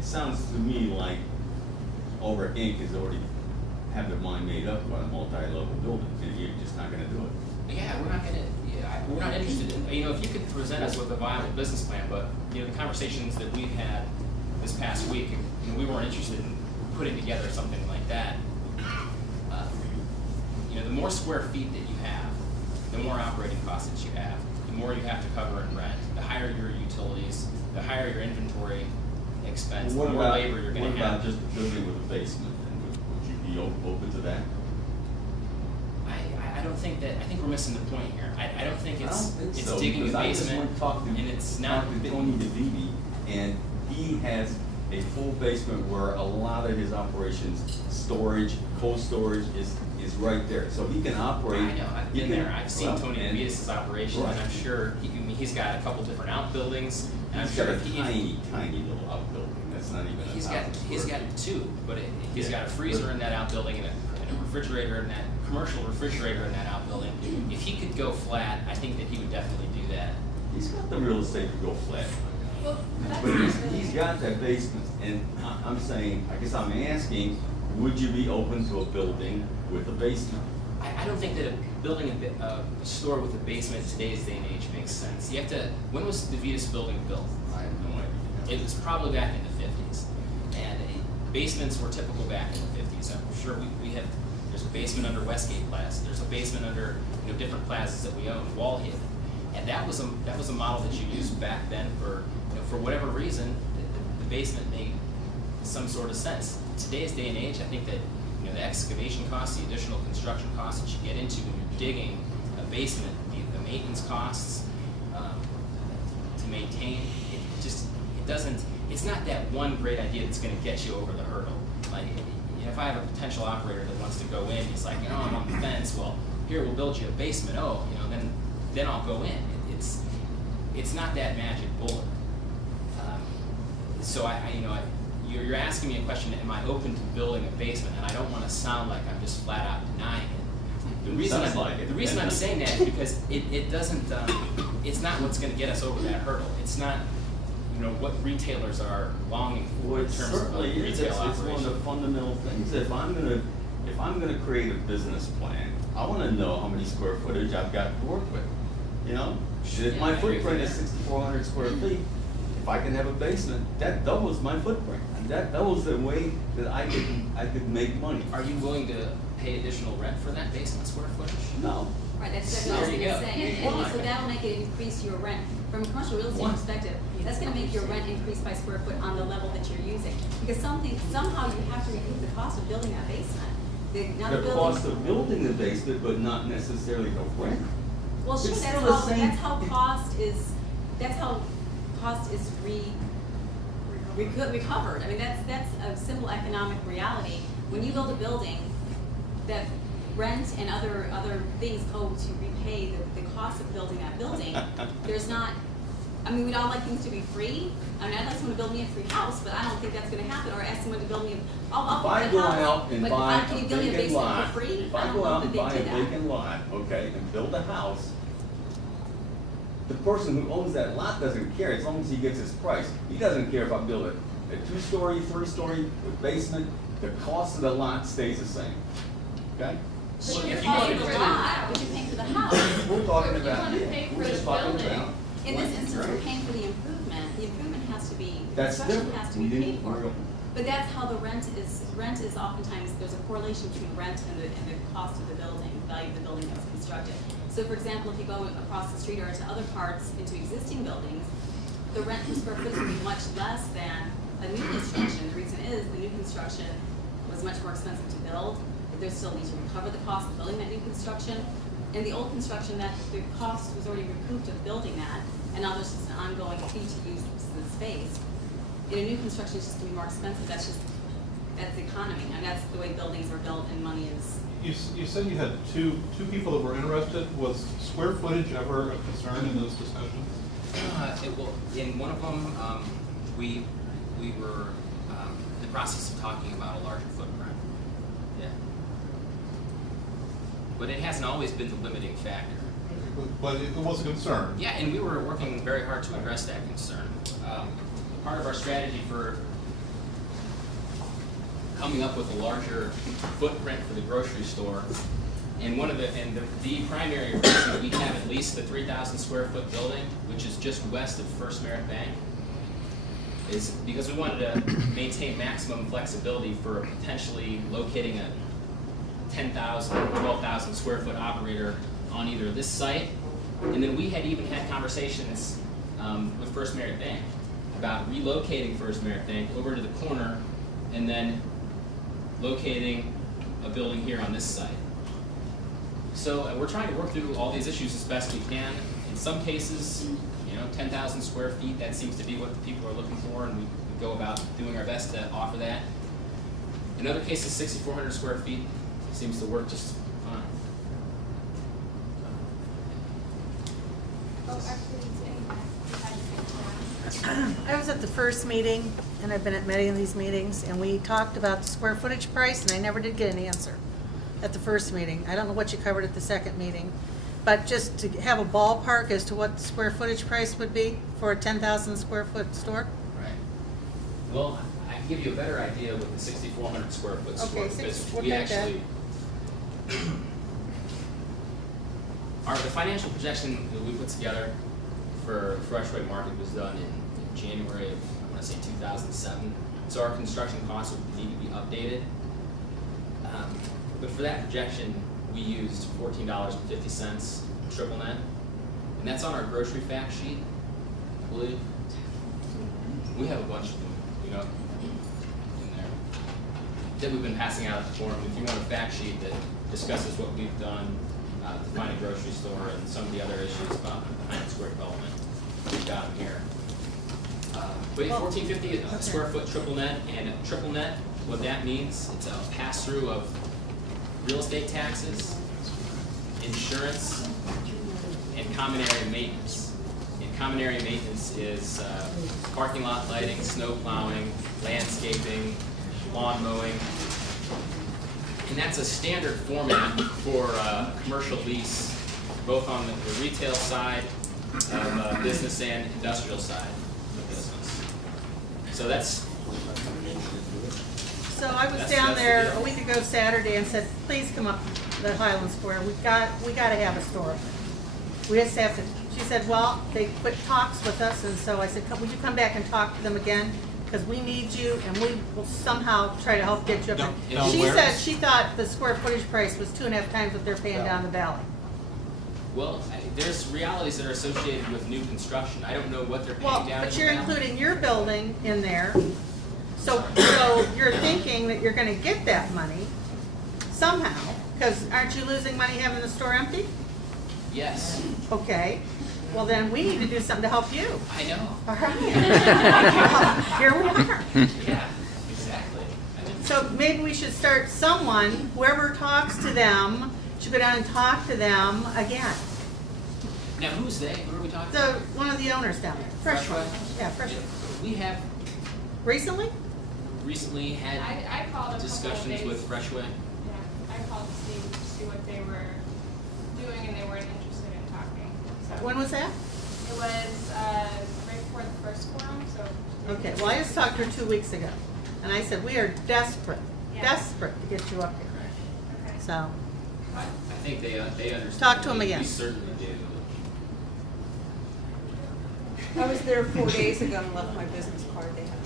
it sounds to me like Albrecht Inc. has already have their mind made up about a multi-level building, and you're just not gonna do it. Yeah, we're not gonna, we're not interested in, if you could present us with a viable business plan, but, the conversations that we've had this past week, we weren't interested in putting together something like that. The more square feet that you have, the more operating costs that you have, the more you have to cover in rent, the higher your utilities, the higher your inventory expense, the more labor you're gonna have. What about just a building with a basement, and would you be open to that? I don't think that, I think we're missing the point here. I don't think it's so, digging a basement, and it's not. Talk to Tony DeVivi, and he has a full basement where a lot of his operations, storage, cold storage is right there. So he can operate. I know, I've been there. I've seen Tony DeVitis' operation, right. and I'm sure he's got a couple different outbuildings. And He's got a tiny little outbuilding. That's not even a thousand he's square got feet. two, but he's got a freezer in that outbuilding and a refrigerator in that commercial refrigerator in that outbuilding. If he could go flat, I think that he would definitely do that. He's got the real estate to go flat. Well, But he's got that basement, and I'm saying, I guess I'm asking, would you be open to a building with a basement? I don't think that building a store with a basement in today's day and age makes sense. You have to, when was the DeVitis building built? I have no idea. It was probably back in the 50s. And basements were typical back in the 50s. I'm sure we have, there's a basement under Westgate Plaza. There's a basement under different plazas that we own, Wallhead. And that was a model that you used back then for whatever reason, the basement made some sort of sense. In today's day and age, I think that the excavation costs, the additional construction costs that you get into when you're digging a basement, the maintenance costs to maintain, it's not that one great idea that's going to get you over the hurdle. Like, if I have a potential operator that wants to go in, he's like, I'm on the fence. Well, here, we'll build you a basement. Oh, then I'll go in. It's not that magic bullet. So you're asking me a question, am I open to building a basement? And I don't want to sound like I'm just flat out denying it. The reason I'm saying that is because it doesn't, it's not what's going to get us over that hurdle. It's not, what retailers are longing for in terms of retail operation. It's one of the fundamental things. If I'm gonna create a business plan, I want to know how many square footage I've got to work with. If my footprint is 6,400 square feet, if I can have a basement, that doubles my footprint. And that doubles the way that I could make money. Are you willing to pay additional rent for that basement square footage? No. Right, that's what I was There you going to go. say. And so that'll make it increase your rent. From a commercial real estate perspective, that's going to make your rent increase by square foot on the level that you're using. Because somehow you have to recoup the cost of building that basement. The cost of building the basement, but not necessarily the rent. Well, sure, It's that's still the same. how cost is recovered. I mean, that's a simple economic reality. When you build a building, that rent and other things go to repay the cost of building that building. There's not, we'd all like things to be free. I'd like someone to build me a free house, but I don't think that's going to happen. Or ask someone to build me I'll If I go out and buy can a you build me a vacant basement lot, for free? if I don't go know out that and they buy a do that. vacant lot, okay, and build a house, the person who owns that lot doesn't care as long as he gets his price. He doesn't care if I build a 2-story, 3-story with basement. The cost of the lot stays the same. Okay? But If you're you wanted paying to for the do- lot, but you're paying for the house. We're talking If you about, wanna pay for we're just the talking building, about. In this instance, we're paying for the improvement. The improvement has to be, That's construction different. has to We be paid didn't- for. we're- But that's how the rent is oftentimes, there's a correlation between rent and the cost of the building, value of the building that was constructed. So for example, if you go across the street or to other parts into existing buildings, the rent per square foot would be much less than a new construction. The reason is the new construction was much more expensive to build. They still need to recover the cost of building that new construction. In the old construction, that the cost was already recouped of building that, and now there's just an ongoing fee to use the space. In a new construction, it's just going to be more expensive. That's the economy, and that's the way buildings are built and money is. You said you had two people that were interested. Was square footage ever a concern in those discussions? In one of them, we were in the process of talking about a larger footprint. Yeah. But it hasn't always been the limiting factor. But it was a concern. Yeah, and we were working very hard to address that concern. Part of our strategy for coming up with a larger footprint for the grocery store. And the primary reason that we have at least the 3,000 square foot building, which is just west of First Merit Bank, is because we wanted to maintain maximum flexibility for potentially locating a 10,000, 12,000 square foot operator on either this site, and then we had even had conversations with First Merit Bank about relocating First Merit Bank over to the corner and then locating a building here on this site. So we're trying to work through all these issues as best we can. In some cases, 10,000 square feet, that seems to be what the people are looking for, and we go about doing our best to offer that. In other cases, 6,400 square feet seems to work just fine. I was at the first meeting, and I've been at many of these meetings, and we talked about the square footage price, and I never did get an answer at the first meeting. I don't know what you covered at the second meeting, but just to have a ballpark as to what the square footage price would be for a 10,000 square foot store? Right. Well, I can give you a better idea with the 6,400 square foot store, Okay, because we'll we take that. actually, the financial projection that we put together for Freshway Market was done in January of, I want to say 2007. So our construction costs would need to be updated. But for that projection, we used $14.50 triple net, and that's on our grocery fact sheet, I believe. We have a bunch of them, in there that we've been passing out at the forum. If you want a fact sheet that discusses what we've done to find a grocery store and some of the other issues about the Highland Square development, we've got them here. But $14.50 square foot triple net, and triple net, what that means, it's a pass-through of real estate taxes, insurance, and common area maintenance. And common area maintenance is parking lot lighting, snow plowing, landscaping, lawn mowing. And that's a standard format for commercial lease, both on the retail side of business and industrial side of business. So that's. So I was That's- down that's the there deal. a week ago Saturday and said, please come up to Highland Square. We got to have a store. We just have to. She said, well, they quit talks with us, and so I said, would you come back and talk to them again? Because we need you, and we will somehow try to help get you up there. Down She where? said she thought the square footage price was 2.5 times what they're paying down the valley. Well, there's realities that are associated with new construction. I don't know what they're paying Well, down. but in you're the valley. including your building in there. So you're thinking that you're gonna get that money somehow, because aren't you losing money having the store empty? Yes, Okay, well then we need to do something to help you. I know. All right. Here we are. Yeah, exactly. I mean, So maybe we should start someone, whoever talks to them, should go down and talk to them again. now, who's they? Who are we talking The, about? one of the owners down there, Freshwood. Freshwood? Yeah, Freshwood. We have Recently? recently had I called a couple of discussions days. with Freshway. Yeah, I called to see what they were doing, and they weren't interested in talking. So When was that? it was right before the first forum. So Okay, well, I just talked to her 2 weeks ago, and I said, we are desperate, Yeah. desperate to get you up here. Okay. So, I think they understand. Talk to 'em We- again. We certainly do. I was there 4 days ago and left my business card. They had